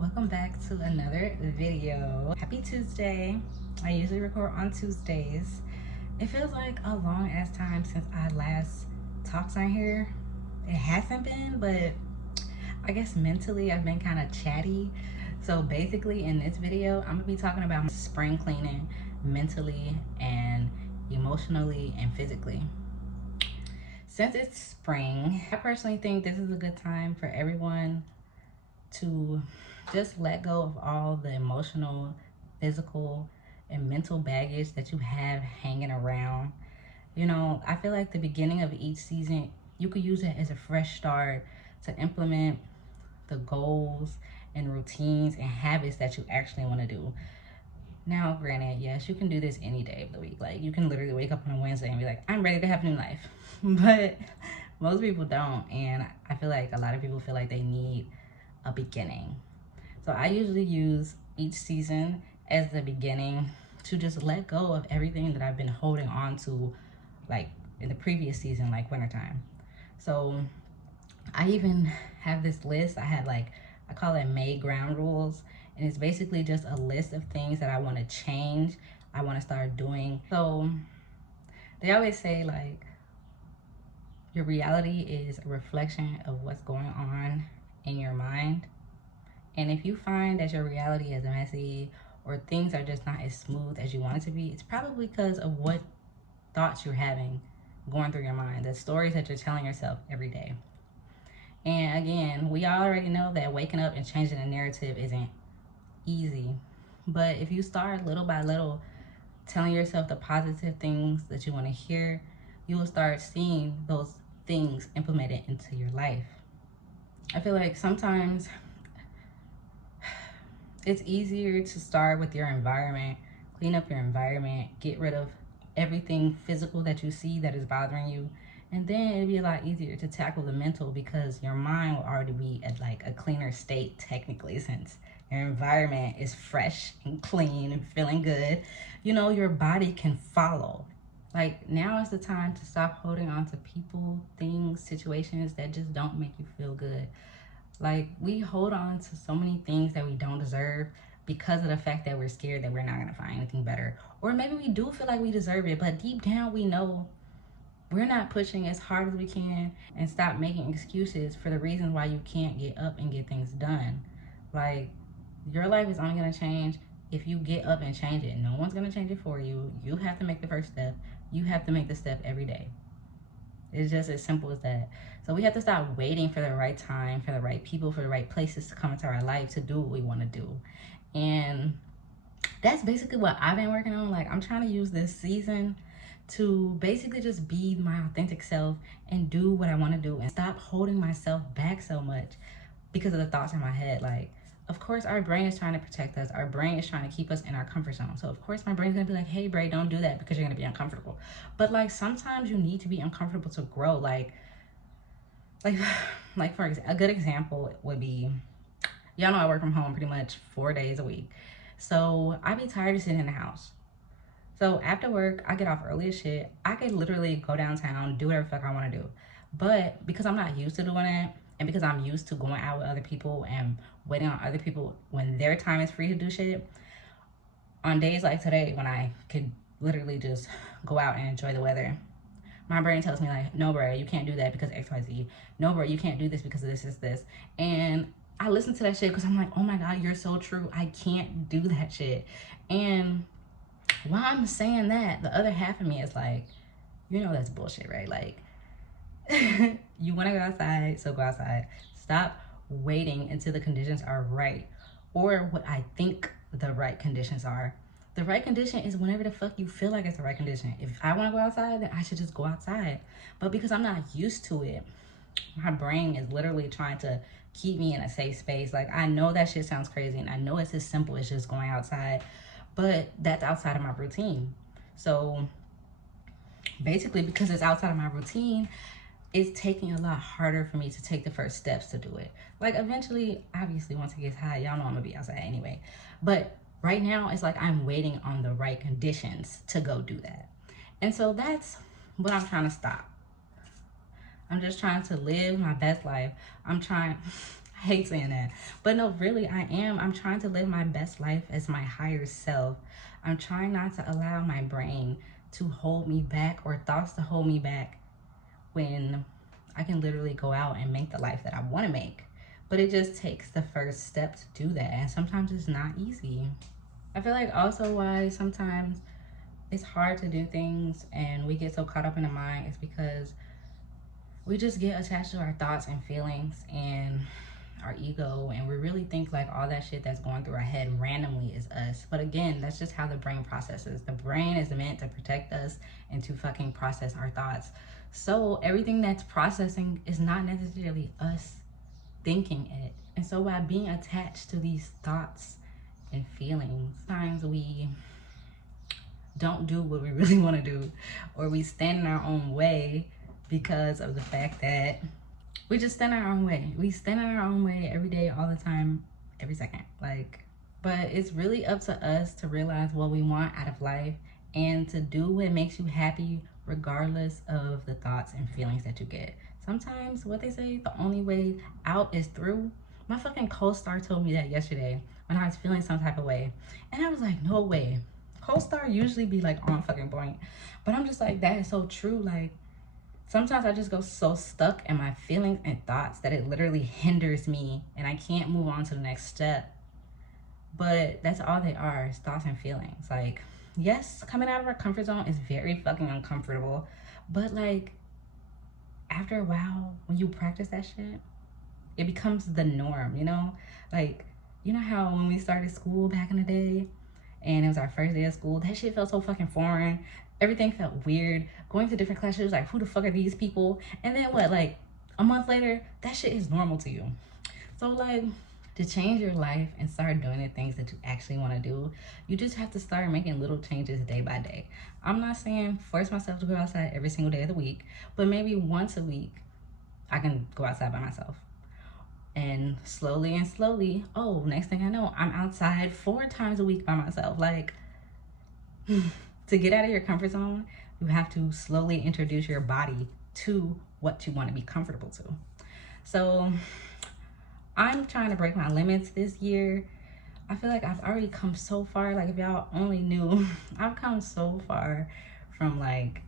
Welcome back to another video. Happy Tuesday. I usually record on Tuesdays. It feels like a long ass time since I last talked on here. It hasn't been, but I guess mentally I've been kind of chatty. So basically in this video, I'm gonna be talking about spring cleaning mentally and emotionally and physically. Since it's spring, I personally think this is a good time for everyone to just let go of all the emotional, physical, and mental baggage that you have hanging around. You know, I feel like the beginning of each season, you could use it as a fresh start to implement the goals and routines and habits that you actually want to do. Now, granted, yes, you can do this any day of the week. Like, you can literally wake up on a Wednesday and be like, I'm ready to have a new life. But most people don't. And I feel like a lot of people feel like they need a beginning. So I usually use each season as the beginning to just let go of everything that I've been holding on to, like in the previous season, like wintertime. So I even have this list. I call it May ground rules. And it's basically just a list of things that I want to change, I want to start doing. So they always say, like, your reality is a reflection of what's going on in your mind. And if you find that your reality is messy or things are just not as smooth as you want it to be, it's probably because of what thoughts you're having going through your mind, the stories that you're telling yourself every day. And again, we already know that waking up and changing the narrative isn't easy. But if you start little by little telling yourself the positive things that you want to hear, you will start seeing those things implemented into your life. I feel like sometimes it's easier to start with your environment, clean up your environment, get rid of everything physical that you see that is bothering you. And then it'd be a lot easier to tackle the mental because your mind will already be at like a cleaner state technically, since your environment is fresh and clean and feeling good. You know, your body can follow. Like, now is the time to stop holding on to people, things, situations that just don't make you feel good. Like, we hold on to so many things that we don't deserve because of the fact that we're scared that we're not gonna find anything better. Or maybe we do feel like we deserve it, but deep down we know we're not pushing as hard as we can. And stop making excuses for the reasons why you can't get up and get things done. Like, your life is only gonna change if you get up and change it. No one's gonna change it for you. You have to make the first step. You have to make the step every day. It's just as simple as that. So we have to stop waiting for the right time, for the right people, for the right places to come into our life to do what we want to do. And that's basically what I've been working on. Like, I'm trying to use this season to basically just be my authentic self and do what I want to do and stop holding myself back so much because of the thoughts in my head. Like, of course, our brain is trying to protect us. Our brain is trying to keep us in our comfort zone. So, of course, my brain's going to be like, hey, Bray, don't do that because you're going to be uncomfortable. But, like, sometimes you need to be uncomfortable to grow. Like for example, a good example would be, y'all know I work from home pretty much 4 days a week. So, I be tired of sitting in the house. So, after work, I get off early as shit. I could literally go downtown, do whatever the fuck I want to do. But because I'm not used to doing it, and because I'm used to going out with other people and waiting on other people when their time is free to do shit, on days like today when I could literally just go out and enjoy the weather, my brain tells me like, no, bro, you can't do that because XYZ. No, bro, you can't do this because of this. And I listen to that shit because I'm like, oh my God, you're so true. I can't do that shit. And while I'm saying that, the other half of me is like, you know that's bullshit, right? Like, you want to go outside, so go outside. Stop waiting until the conditions are right, or what I think the right conditions are. The right condition is whenever the fuck you feel like it's the right condition. If I want to go outside, then I should just go outside. But because I'm not used to it, my brain is literally trying to keep me in a safe space. Like, I know that shit sounds crazy, and I know it's as simple as just going outside, but that's outside of my routine. So basically, because it's outside of my routine, it's taking a lot harder for me to take the first steps to do it. Like, eventually, obviously, once it gets hot, y'all know I'm gonna be outside anyway. But right now, it's like I'm waiting on the right conditions to go do that. And so that's what I'm trying to stop. I'm just trying to live my best life. I'm trying, I hate saying that. But no, really, I am. I'm trying to live my best life as my higher self. I'm trying not to allow my brain to hold me back or thoughts to hold me back when I can literally go out and make the life that I want to make. But it just takes the first step to do that. And sometimes it's not easy. I feel like also why sometimes it's hard to do things and we get so caught up in the mind is because we just get attached to our thoughts and feelings and our ego, and we really think like all that shit that's going through our head randomly is us. But again, that's just how the brain processes. The brain is meant to protect us and to fucking process our thoughts. So everything that's processing is not necessarily us thinking it. And so by being attached to these thoughts and feelings, sometimes we don't do what we really want to do, or we stand in our own way because of the fact that we just stand in our own way. We stand in our own way every day, all the time, every second. Like, but it's really up to us to realize what we want out of life and to do what makes you happy regardless of the thoughts and feelings that you get. Sometimes what they say, the only way out is through. My fucking co-star told me that yesterday when I was feeling some type of way. And I was like, no way. Co-star usually be like on fucking point. But I'm just like, that is so true. Like, sometimes I just go so stuck in my feelings and thoughts that it literally hinders me and I can't move on to the next step. But that's all they are, is thoughts and feelings. Like, yes, coming out of our comfort zone is very fucking uncomfortable. But like, after a while, when you practice that shit, it becomes the norm, you know? Like, you know how when we started school back in the day and it was our first day of school, that shit felt so fucking foreign. Everything felt weird. Going to different classes, like, who the fuck are these people? And then what, like, a month later, that shit is normal to you. So, like, to change your life and start doing the things that you actually want to do, you just have to start making little changes day by day. I'm not saying force myself to go outside every single day of the week, but maybe once a week, I can go outside by myself. And slowly, oh, next thing I know, I'm outside 4 times a week by myself. Like, to get out of your comfort zone, you have to slowly introduce your body to what you want to be comfortable to. So I'm trying to break my limits this year. I feel like I've already come so far. Like, if y'all only knew, I've come so far from like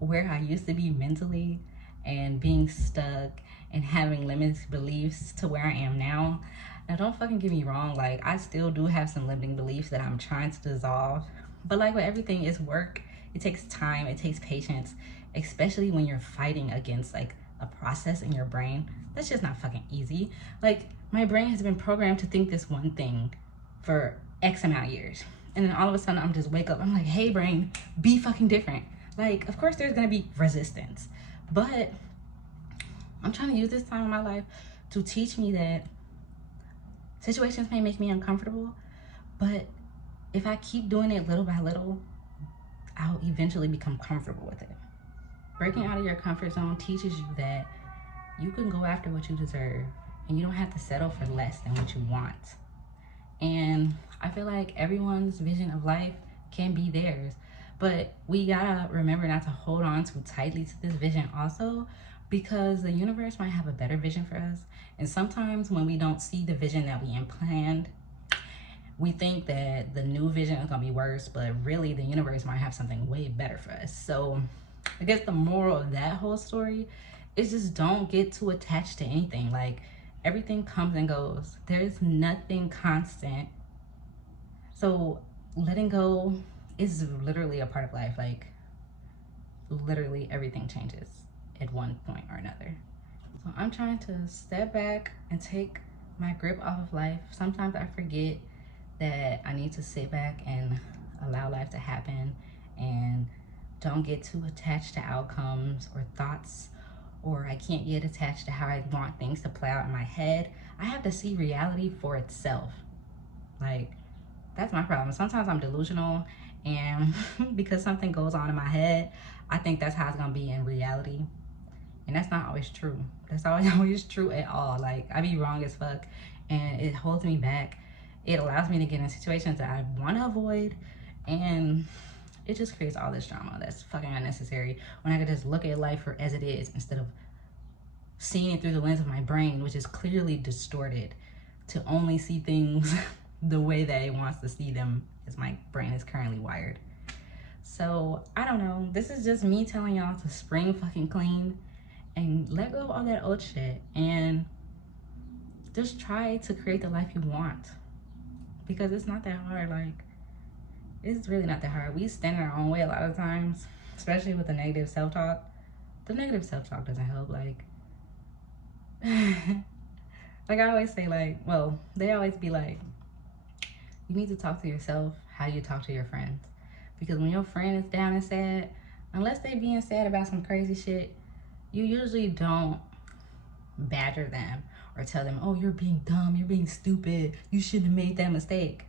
where I used to be mentally and being stuck and having limited beliefs to where I am now. Now, don't fucking get me wrong. Like, I still do have some limiting beliefs that I'm trying to dissolve. But like with everything, it's work. It takes time. It takes patience, especially when you're fighting against like a process in your brain. That's just not fucking easy. Like, my brain has been programmed to think this one thing for X amount of years. And then all of a sudden, I'm just wake up. I'm like, hey, brain, be fucking different. Like, of course, there's going to be resistance. But I'm trying to use this time in my life to teach me that situations may make me uncomfortable, but if I keep doing it little by little, I'll eventually become comfortable with it. Breaking out of your comfort zone teaches you that you can go after what you deserve and you don't have to settle for less than what you want. And I feel like everyone's vision of life can be theirs, but we gotta remember not to hold on too tightly to this vision also, because the universe might have a better vision for us. And sometimes when we don't see the vision that we planned, we think that the new vision is gonna be worse, but really the universe might have something way better for us. So I guess the moral of that whole story is just don't get too attached to anything. Like, everything comes and goes. There's nothing constant. So letting go is literally a part of life. Like, literally everything changes at one point or another. So I'm trying to step back and take my grip off of life. Sometimes I forget that I need to sit back and allow life to happen and don't get too attached to outcomes or thoughts, or I can't get attached to how I want things to play out in my head. I have to see reality for itself. Like, that's my problem. Sometimes I'm delusional, and because something goes on in my head, I think that's how it's gonna be in reality. And that's not always true. That's always true at all. Like, I be wrong as fuck, and it holds me back. It allows me to get in situations that I want to avoid, and it just creates all this drama that's fucking unnecessary when I could just look at life for as it is instead of seeing it through the lens of my brain, which is clearly distorted to only see things the way that it wants to see them as my brain is currently wired. So I don't know, this is just me telling y'all to spring fucking clean and let go of all that old shit and just try to create the life you want, because it's not that hard. Like, it's really not that hard. We stand in our own way a lot of times, especially with the negative self-talk. The negative self-talk doesn't help. Like like I always say, like, well, they always be like, you need to talk to yourself how you talk to your friends. Because when your friend is down and sad, unless they being sad about some crazy shit, you usually don't badger them or tell them, oh, you're being dumb, you're being stupid, you shouldn't have made that mistake.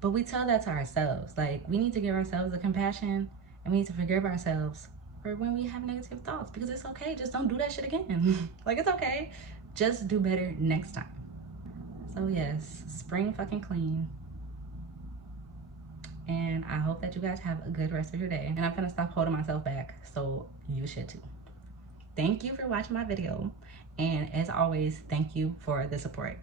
But we tell that to ourselves. Like, we need to give ourselves the compassion, and we need to forgive ourselves for when we have negative thoughts, because it's okay. Just don't do that shit again. Like, it's okay. Just do better next time. So yes, spring fucking clean. And I hope that you guys have a good rest of your day. And I'm gonna stop holding myself back, so you should too. Thank you for watching my video. And as always, thank you for the support.